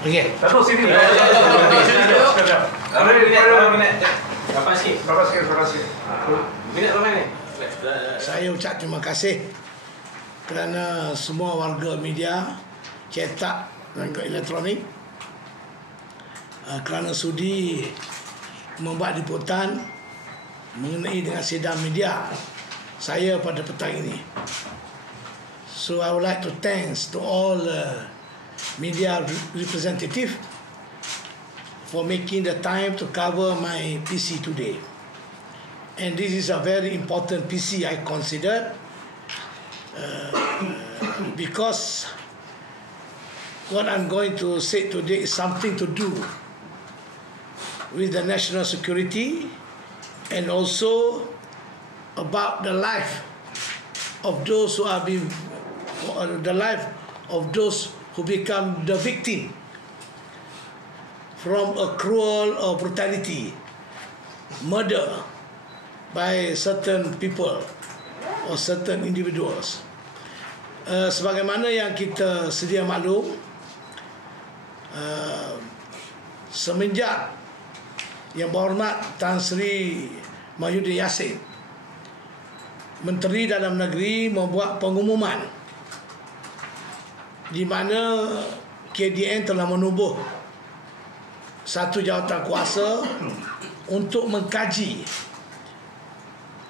Okey. Datuk sini. Berapa sikit? Minit berapa ni? Saya ucap terima kasih kerana semua warga media cetak dan elektronik kerana sudi membuat liputan mengenai dengan sidang media saya pada petang ini. So I would like to thanks to all media representative for making the time to cover my PC today. And this is a very important PC I consider because what I'm going to say today is something to do with the national security and also about the life of those who are being, the life of those who become the victim from a cruel or brutality, murder by certain people or certain individuals. Sebagaimana yang kita sedia maklum, semenjak Yang Berhormat Tan Sri Mahyudin Yassin, Menteri Dalam Negeri, membuat pengumuman di mana KDN telah menubuh satu jawatan kuasa untuk mengkaji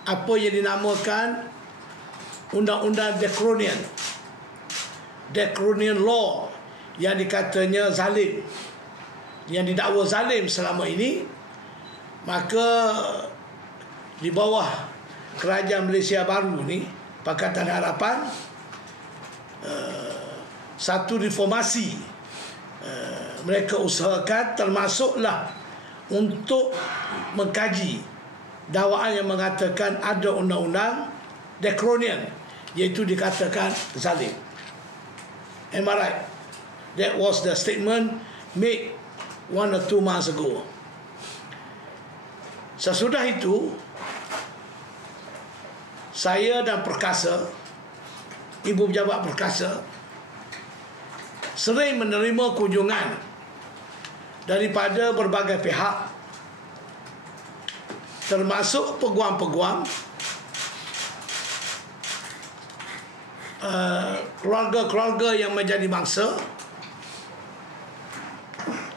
apa yang dinamakan Undang-Undang Dekronian Law yang dikatanya zalim, yang didakwa zalim selama ini. Maka di bawah Kerajaan Malaysia baru ni, Pakatan Harapan, satu reformasi mereka usahakan, termasuklah untuk mengkaji dakwaan yang mengatakan ada undang-undang Dekronian, iaitu dikatakan zalim. Am I right? That was the statement made 1 or 2 months ago. Sesudah itu, saya dan Perkasa, Ibu Pejabat Perkasa, sering menerima kunjungan daripada berbagai pihak, termasuk peguam-peguam, keluarga-keluarga yang menjadi bangsa,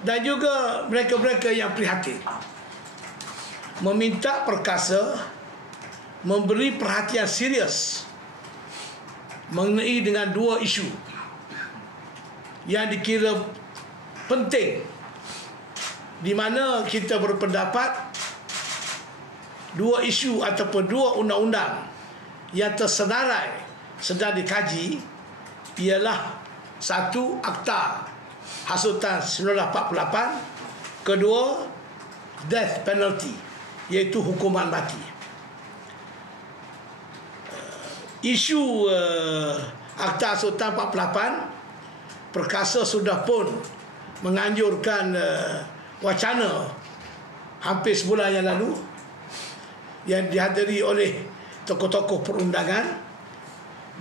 dan juga mereka-mereka yang prihatin, meminta Perkasa memberi perhatian serius mengenai dengan 2 isu yang dikira penting, di mana kita berpendapat 2 isu ataupun 2 undang-undang yang tersenarai sedang dikaji ialah, 1, Akta Hasutan 1948, kedua, death penalty, iaitu hukuman mati. Isu Akta Hasutan 48, Perkasa sudah pun menganjurkan wacana hampir sebulan yang lalu, yang dihadiri oleh tokoh-tokoh perundangan,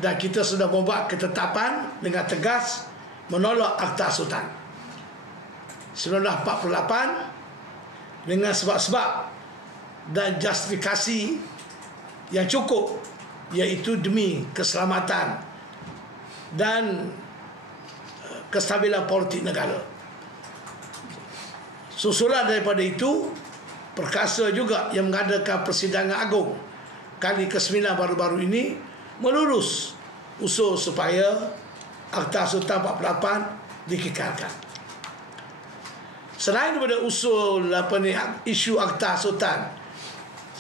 dan kita sudah membuat ketetapan dengan tegas menolak Akta Hasutan 1948 dengan sebab-sebab dan justifikasi yang cukup, iaitu demi keselamatan dan kestabilan politik negara. Susulan daripada itu, Perkasa juga yang mengadakan persidangan agung kali ke-9 baru-baru ini melurus usul supaya Akta Hasutan 48 dikekalkan. Selain daripada usul isu Akta Hasutan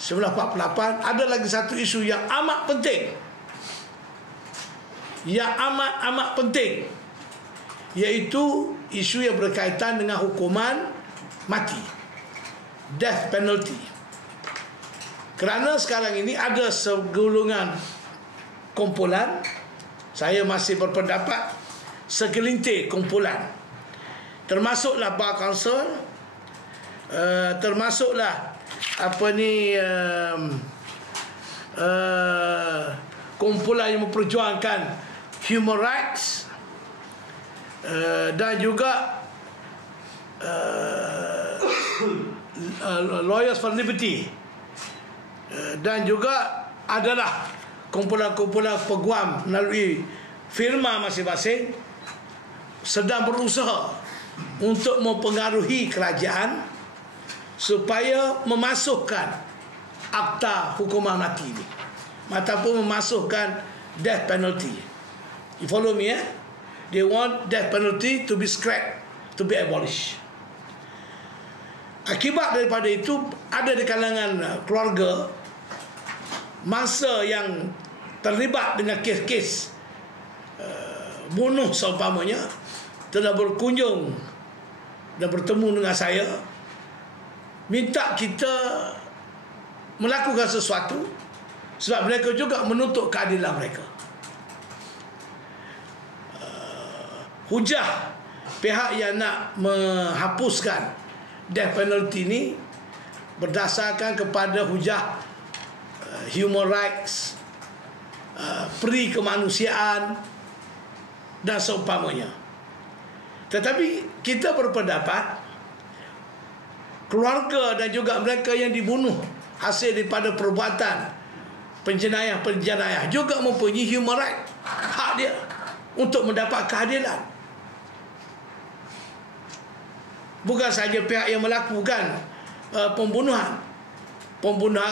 1948, ada lagi satu isu yang amat penting, iaitu isu yang berkaitan dengan hukuman mati, death penalty. Kerana sekarang ini ada segulungan kumpulan, saya masih berpendapat segelintir kumpulan, termasuklah Bar Council, termasuklah kumpulan yang memperjuangkan human rights, dan juga Lawyers for Liberty, dan juga adalah kumpulan-kumpulan peguam melalui firma masing-masing sedang berusaha untuk mempengaruhi kerajaan supaya memasukkan akta hukuman mati ini ataupun memasukkan death penalty. You follow me, eh? They want death penalty to be scrapped, to be abolished. Akibat daripada itu, ada di kalangan keluarga mangsa yang terlibat dengan kes-kes bunuh seumpamanya telah berkunjung dan bertemu dengan saya, minta kita melakukan sesuatu sebab mereka juga menuntut keadilan mereka. Hujah pihak yang nak menghapuskan death penalty ini berdasarkan kepada hujah human rights, peri kemanusiaan dan seumpamanya. Tetapi kita berpendapat keluarga dan juga mereka yang dibunuh hasil daripada perbuatan penjenayah juga mempunyai human right, hak dia untuk mendapat keadilan. Bukan saja pihak yang melakukan pembunuhan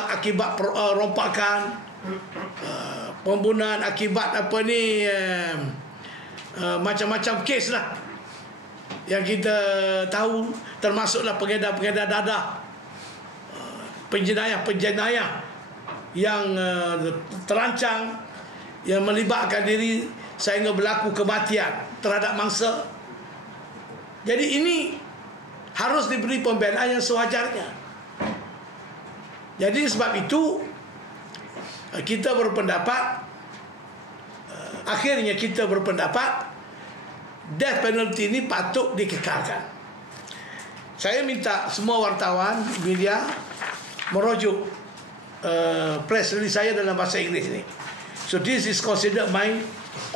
akibat rompakan, pembunuhan akibat macam-macam kes lah yang kita tahu, termasuklah pengedar-pengedar dadah, penjenayah yang terancang, yang melibatkan diri sehingga berlaku kematian terhadap mangsa. Jadi ini harus diberi pembelaan yang sewajarnya. Jadi sebab itu kita berpendapat, akhirnya kita berpendapat death penalty ini patut dikekalkan. Saya minta semua wartawan media merujuk press release saya dalam bahasa Inggeris ini. So this is considered my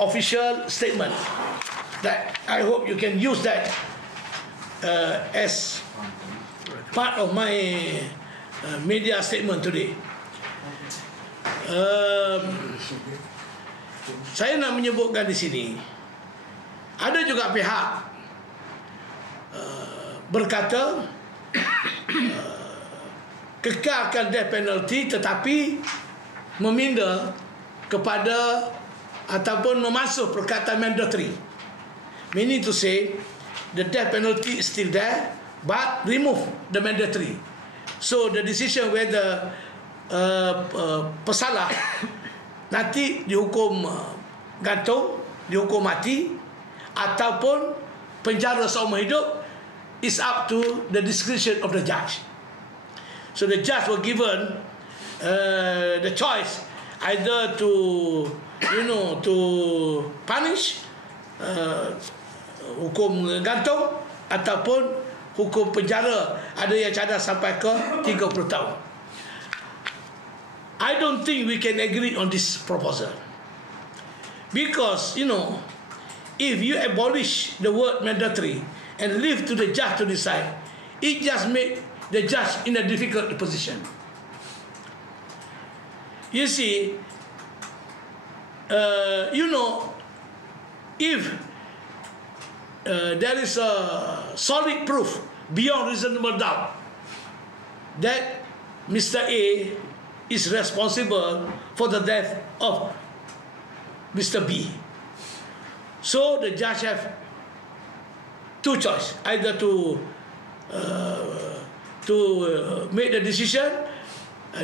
official statement that I hope you can use that as part of my media statement today. Saya nak menyebutkan di sini, ada juga pihak berkata kekalkan death penalty tetapi meminda kepada ataupun memasuk perkataan mandatory, meaning to say the death penalty is still there but remove the mandatory. So the decision whether pesalah nanti dihukum gantung, dihukum mati ataupun penjara seumur hidup is up to the discretion of the judge. So the judge were given the choice either to to punish hukum gantung ataupun hukum penjara, ada yang cadang sampai ke 30 tahun. I don't think we can agree on this proposal because if you abolish the word mandatory and leave to the judge to decide, it just make the judge in a difficult position. You see, if there is a solid proof beyond reasonable doubt that Mr. A is responsible for the death of Mr. B, so the judge have two choices: either to make the decision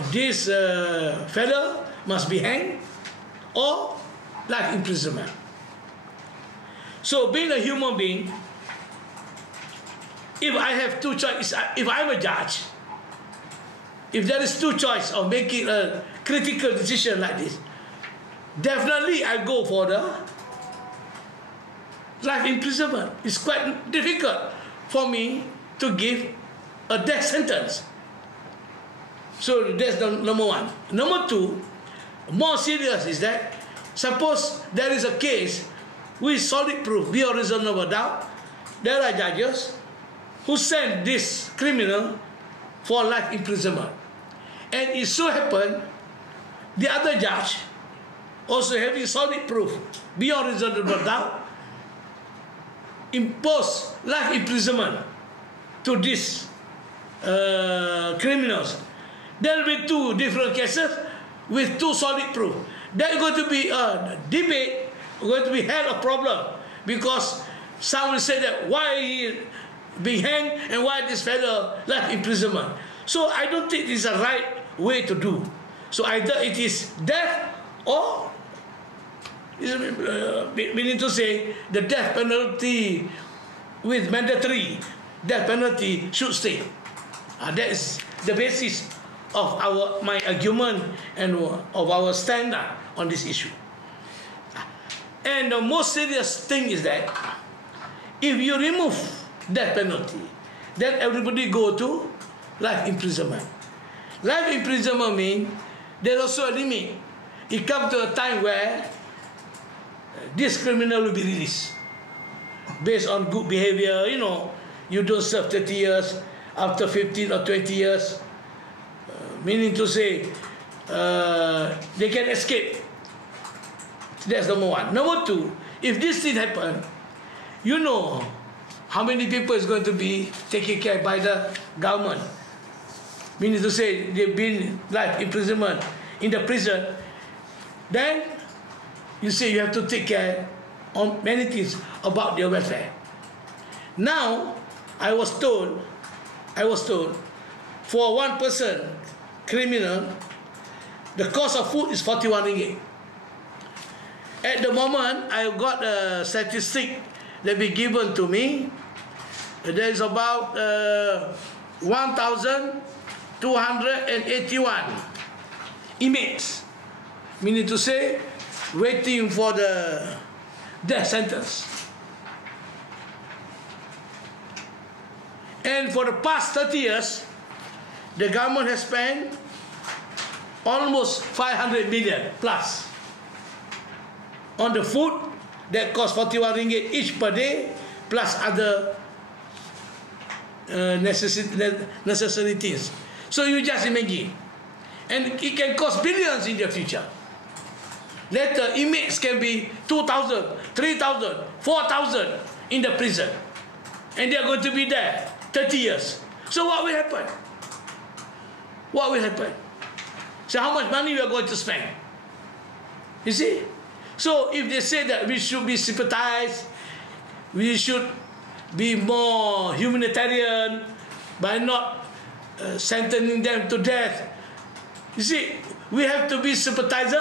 this fellow must be hanged or life imprisonment. So being a human being, if I have two choices, if I'm a judge, if there is two choice of making a critical decision like this, definitely I go for the life imprisonment. It's quite difficult for me to give a death sentence. So that's the number one. Number two, more serious is that suppose there is a case with solid proof beyond reasonable doubt, there are judges who sent this criminal for life imprisonment. And it so happened, the other judge, also having solid proof beyond reasonable doubt, imposed life imprisonment to these criminals. There will be two different cases with two solid proof. There is going to be a debate, going to be hell a problem, because some will say that why he being hanged and why this fellow life imprisonment. So I don't think this is a right way to do. So either it is death or meaning to say the death penalty with mandatory death penalty should stay. That is the basis of my argument and of our stand on this issue. And the most serious thing is that if you remove death penalty, then everybody go to life imprisonment. Life imprisonment means there's also a limit. It comes to a time where this criminal will be released based on good behavior. You know, you don't serve 30 years, after 15 or 20 years, meaning to say they can escape. That's number one. Number two, if this thing happen, you know how many people is going to be taken care by the government. Meaning to say they've been life imprisonment in the prison. Then you say you have to take care on many things about their welfare. Now I was told for one person criminal, the cost of food is 41 ringgit. At the moment, I got a statistic that be given to me. There is about 1,281 inmates, meaning to say, waiting for the death sentence. And for the past 30 years, the government has spent almost 500 million plus on the food that costs 41 ringgit each per day, plus other necessary things. So you just imagine. And it can cost billions in the future. Later, inmates can be 2,000, 3,000, 4,000 in the prison. And they are going to be there 30 years. So what will happen? What will happen? So how much money we are going to spend? You see? So if they say that we should be sympathized, we should be more humanitarian by not sentencing them to death. You see, we have to be sympathize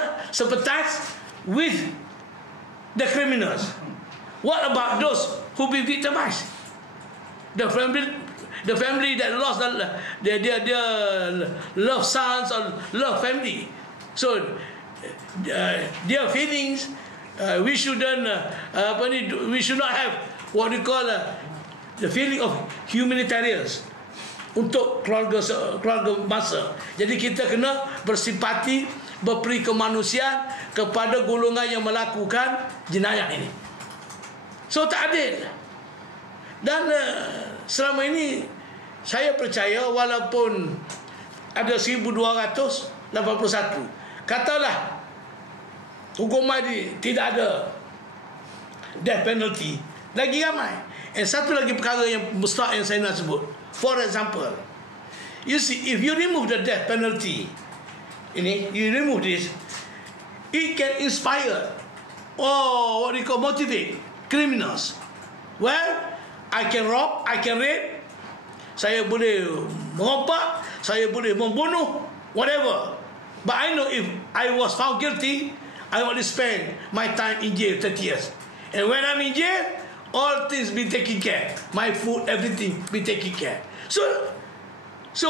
with the criminals. What about those who be victimized? The family that lost their loved sons or loved family. So their feelings, we should not have what we call the feeling of humanitarians untuk keluarga masa. Jadi kita kena bersimpati, berperi kemanusiaan kepada golongan yang melakukan jenayah ini. So tak adil. Dan selama ini saya percaya walaupun ada 1281, katalah hukuman ini tidak ada death penalty, lagi ramai. And satu lagi perkara yang mustahil yang saya nak sebut. For example, you see, if you remove the death penalty, you remove this, it can inspire or what you call motivate criminals. Well, I can rob, I can rape, saya boleh merompak, saya boleh membunuh, whatever. But I know if I was found guilty, I only spend my time in jail 30 years. And when I'm in jail, all things be taken care. My food, everything be taken care. So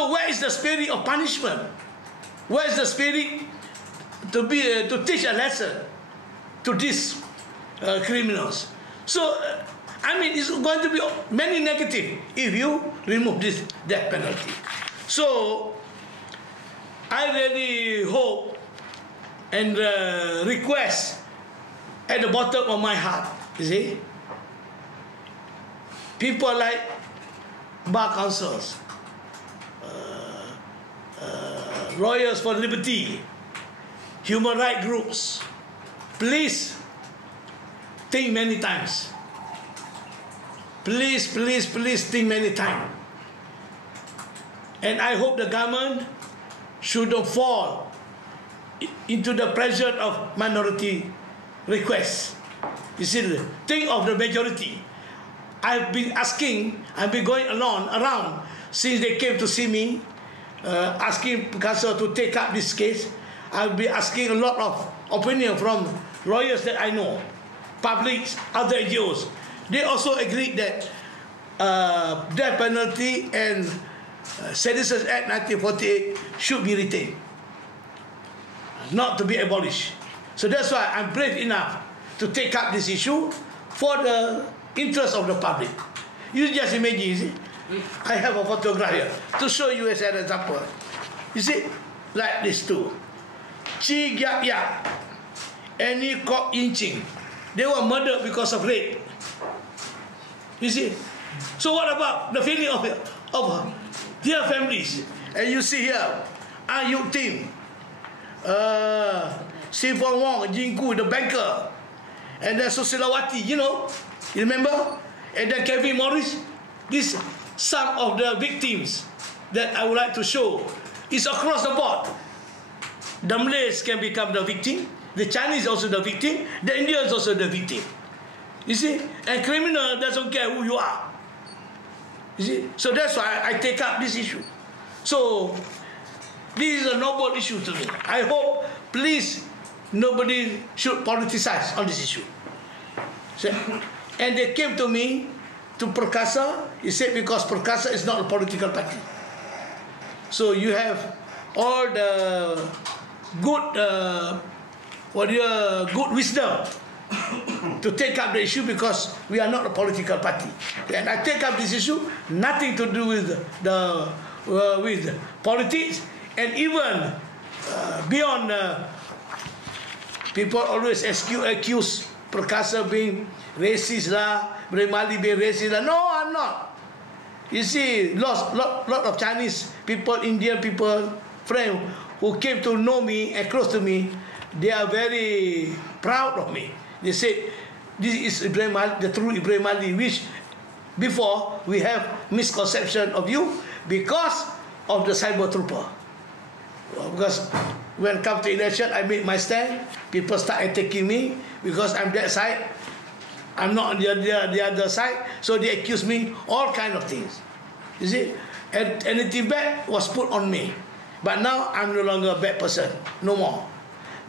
where is the spirit of punishment? Where is the spirit to teach a lesson to these criminals? So I mean, it's going to be many negative if you remove this death penalty. So I really hope and request at the bottom of my heart, you see, people like bar councils, lawyers for liberty, human rights groups, please think many times. Please think many times. And I hope the government shouldn't fall into the pressure of minority requests. You see, think of the majority. I've been going around since they came to see me, asking Picasso to take up this case. I've been asking a lot of opinion from lawyers that I know, publics, other NGOs. They also agreed that death penalty and Citizens Act 1948 should be retained, not to be abolished. So that's why I'm brave enough to take up this issue for the interest of the public. You just imagine, you see, I have a photograph here to show you as an example. You see, like this too. Chi Giap Yap, Annie Kok Yin Ching, they were murdered because of rape. You see, so what about the feeling of their families? And you see here, Ayuk Tim, Sifon Wong, Jingku, the banker, and then Susilawati, you remember? And then Kevin Morris. These some of the victims that I would like to show. It's across the board. The Malays can become the victim, the Chinese also the victim, the Indians also the victim. You see, and criminal doesn't care who you are. You see, so that's why I take up this issue. So this is a noble issue to me. I hope, please, nobody should politicize on this issue. So, and they came to me, to Perkasa. He said because Perkasa is not a political party. So you have all the good, good wisdom to take up the issue because we are not a political party. And I take up this issue, nothing to do with with politics, and even beyond. People always accuse Perkasa being racist lah, Mali being racist lah. No, I'm not. You see, lot of Chinese people, Indian people, friends who came to know me and close to me, they are very proud of me. They say, this is Ibrahim Ali, the true Ibrahim Ali, which before we have misconception of you because of the cyber trooper. Because when it comes to election, I make my stand, people start attacking me because I'm that side, I'm not on the other side, so they accuse me all kind of things. You see, and anything bad was put on me. But now I'm no longer a bad person, no more.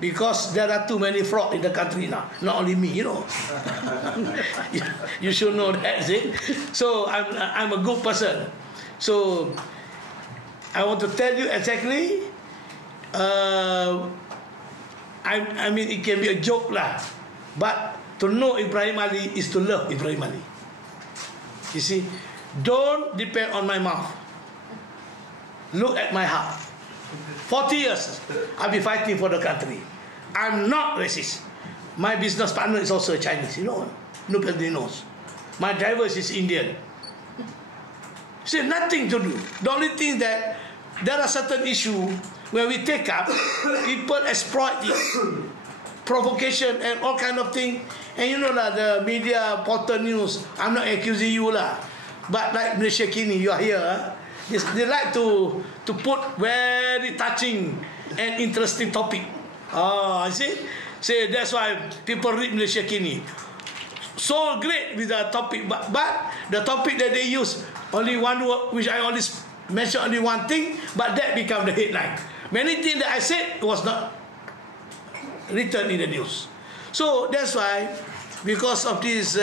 Because there are too many fraud in the country now. Not only me, you should know that, see? So I'm a good person. So I want to tell you exactly. I mean, it can be a joke lah, but to know Ibrahim Ali is to love Ibrahim Ali. You see, don't depend on my mouth. Look at my heart. 40 years I've been fighting for the country. I'm not racist. My business partner is also a Chinese, nobody knows. My driver is Indian. See, nothing to do. The only thing that there are certain issues when we take up, people exploit it, provocation and all kind of things. And the media, portal news, I'm not accusing you lah. But like Malaysia Kini, you are here. They like to put very touching and interesting topic. I see. So that's why people read Malaysia Kini. So great with the topic, but the topic that they use only one word, which I always mention only one thing, but that become the headline. Many things that I said was not written in the news. So that's why, because of this,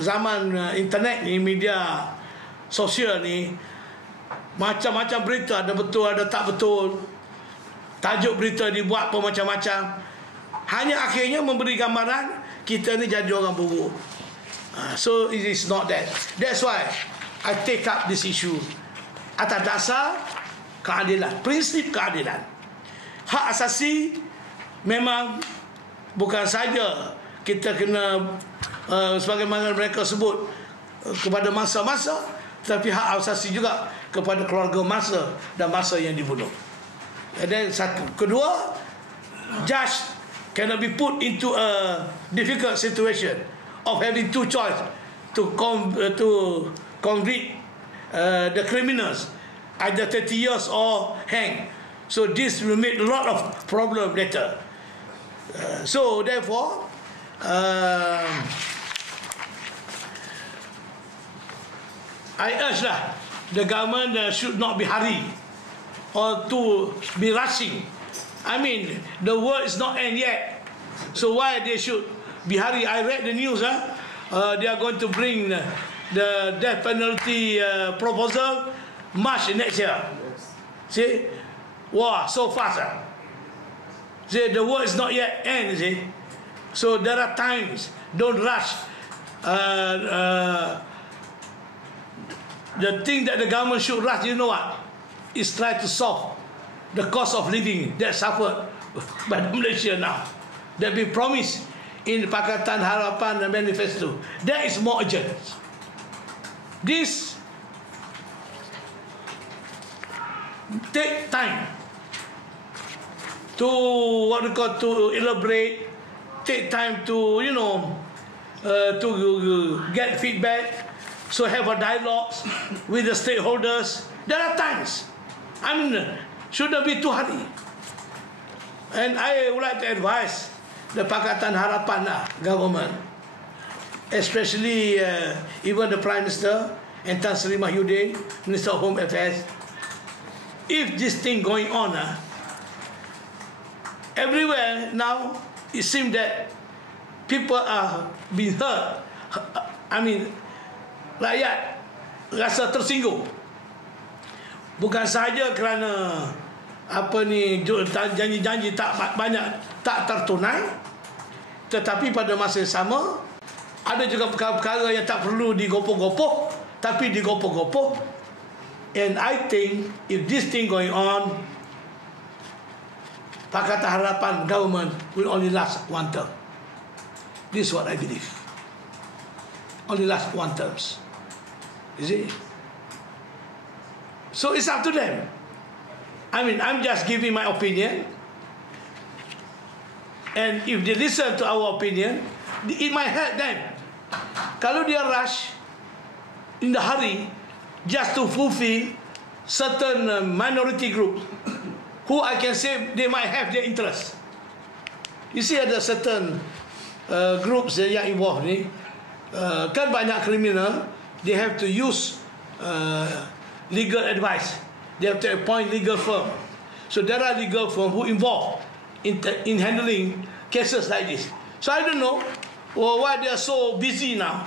zaman internet ni, media sosial ni, macam-macam berita, ada betul, ada tak betul. Tajuk berita dibuat pun macam-macam. Hanya akhirnya memberi gambaran kita ni jadi orang buruk. So it is not that. That's why I take up this issue atas dasar keadilan, prinsip keadilan. Hak asasi memang bukan saja kita kena sebagaimana mereka sebut kepada mangsa-mangsa, tetapi hak asasi juga kepada keluarga mangsa dan mangsa yang dibunuh. And then kedua, judge cannot be put into a difficult situation of having two choice to convict the criminals, either 30 years or hang. So this will make a lot of problem later. So therefore, I urge lah, the government should not be hurry or to be rushing. I mean, the war is not end yet, so why they should be hurry? I read the news. They are going to bring the death penalty proposal March next year. See, wow, so fast. See, the war is not yet end. See, so there are times. Don't rush. The thing that the government should rush, you know what, is try to solve the cost of living that suffered by Malaysia now, that be promised in Pakatan Harapan and Manifesto. That is more urgent. This take time to what we call to elaborate, take time to to get feedback, so have a dialogue with the stakeholders. There are times, I mean, shouldn't be too hurry. And I would like to advise the Pakatan Harapan government, especially even the Prime Minister and Tan Sri Mahyudin, Minister of Home Affairs, if this thing going on everywhere now, it seems that people are being hurt. I mean, rakyat rasa tersinggung, bukan sahaja kerana janji-janji tak banyak tak tertunai, tetapi pada masa yang sama ada juga perkara-perkara yang tak perlu digopoh-gopoh tapi digopoh-gopoh. And I think if this thing going on, Pakatan Harapan government will only last one term. This is what I believe. Only last one term. You see? So it's up to them. I mean, I'm just giving my opinion. And if they listen to our opinion, it might help them. Kalau dia rush in the hurry just to fulfill certain minority group who I can say they might have their interest. You see, ada certain groups yang involved ni, kan banyak kriminal. They have to use legal advice. They have to appoint legal firm. So there are legal firm who involved in handling cases like this. So I don't know why they are so busy now.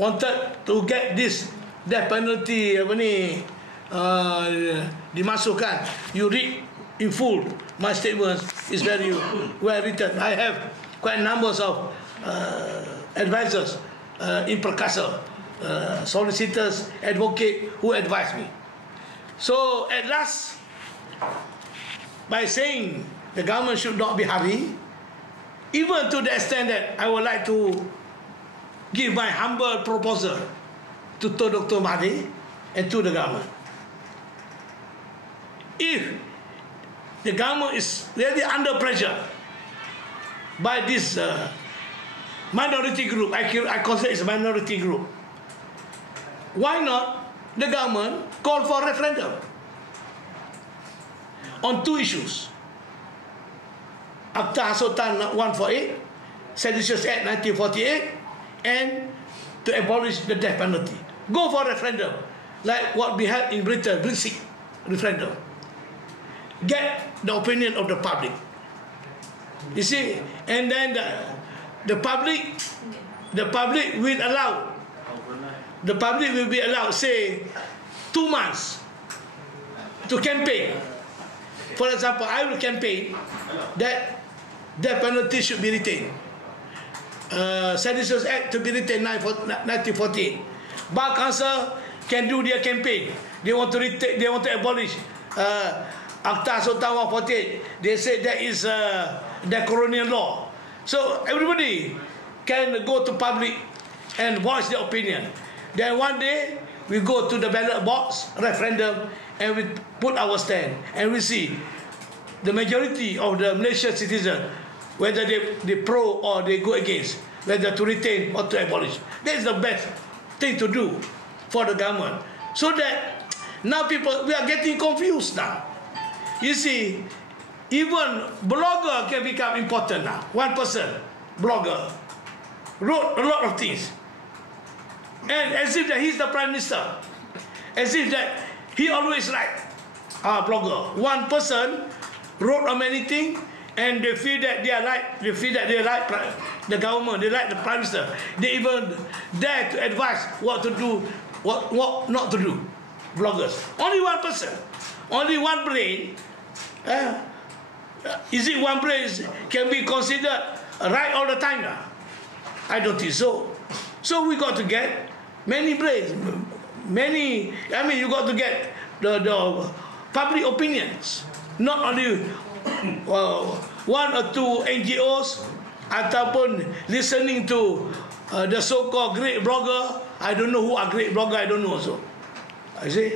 Wanted to get this death penalty dimasukkan. You read in full my statements. Is very well written. I have quite numbers of advisors in Perkasa, solicitors, advocate who advise me. So at last, by saying the government should not be hurry, even to the extent that I would like to give my humble proposal to Dr. Mahdi and to the government. If the government is really under pressure by this minority group, I consider it's a minority group, why not the government call for referendum on two issues? Akta Hasutan 148, Seditious Act 1948, and to abolish the death penalty. Go for referendum, like what we had in Britain, Brexit referendum. Get the opinion of the public. You see, and then the public will allow. The public will be allowed, say, 2 months to campaign. For example, I will campaign that death penalty should be retained. Seditious Act to be retained 1948. Bar Council can do their campaign. They want to retain, they want to abolish Akta Sultan 148. They say that is the colonial law. So everybody can go to public and voice their opinion. Then one day we go to the ballot box, referendum, and we put our stand, and we see the majority of the Malaysian citizens, whether they pro or they go against, whether to retain or to abolish. That's the best thing to do for the government. So that now people, we are getting confused now. You see, even blogger can become important now. One person, blogger, wrote a lot of things. And as if that he's the Prime Minister. As if that he always right. Blogger. One person wrote on many things, and they feel that they are right. They feel that they like the government. They like the Prime Minister. They even dare to advise what to do, what not to do. Bloggers. Only one person. Only one brain. Is it one brain can be considered right all the time now? I don't think so. So we got to get many brains, many. I mean, you got to get the public opinions, not only one or two NGOs, ataupun listening to the so-called great blogger. I don't know who are great blogger. I don't know also. I see.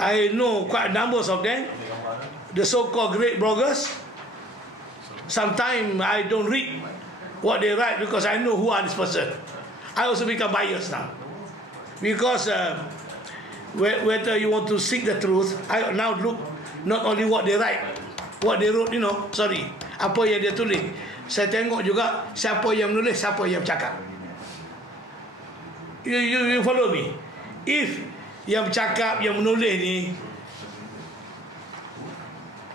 I know quite numbers of them. The so-called great bloggers. Sometimes I don't read what they write because I know who are this person. I also become biased now. Because whether you want to seek the truth, I now look not only what they write, what they wrote, apa yang dia tulis. Saya tengok juga siapa yang menulis, siapa yang cakap. You follow me? If yang cakap, yang menulis ni,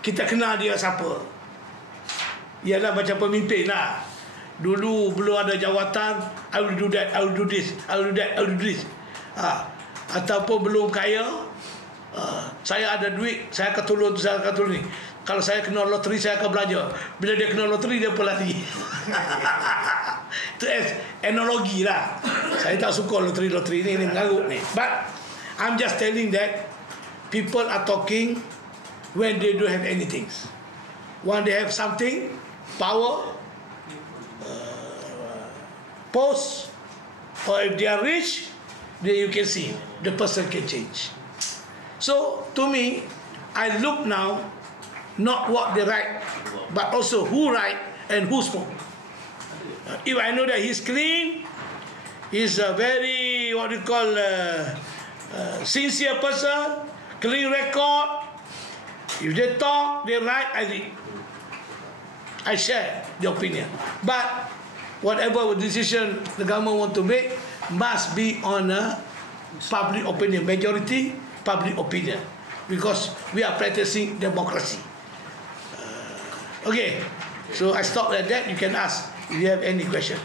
kita kenal dia siapa. Ialah macam pemimpin lah. Dulu belum ada jawatan, I will do that, I will do this, I will do that, I will do this. Ataupun belum kaya, saya ada duit, saya akan tolong tu, saya akan tolong ni. Kalau saya kena loteri, saya akan belanja. Bila dia kena loteri, dia pun lari. Itu analogi lah. Saya tak suka loteri ni mengarut ni. But I'm just telling that people are talking when they don't have anything. When they have something, power, post, or if they are rich, then you can see the person can change. So to me, I look now not what they write, but also who write and who spoke. If I know that he's clean, he's a very sincere person, clean record. If they talk, they write, I read. I share the opinion. But whatever decision the government want to make must be on a public opinion, majority public opinion, because we are practicing democracy. Okay, so I stop at that. You can ask if you have any questions.